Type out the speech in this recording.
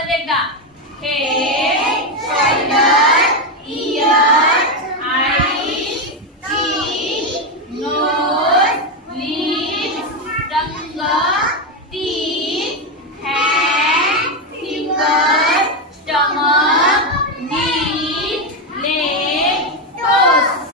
परत एकदा head, shoulder, year, eyes, चीक, knows, lips, टंग, teeth, hand, finger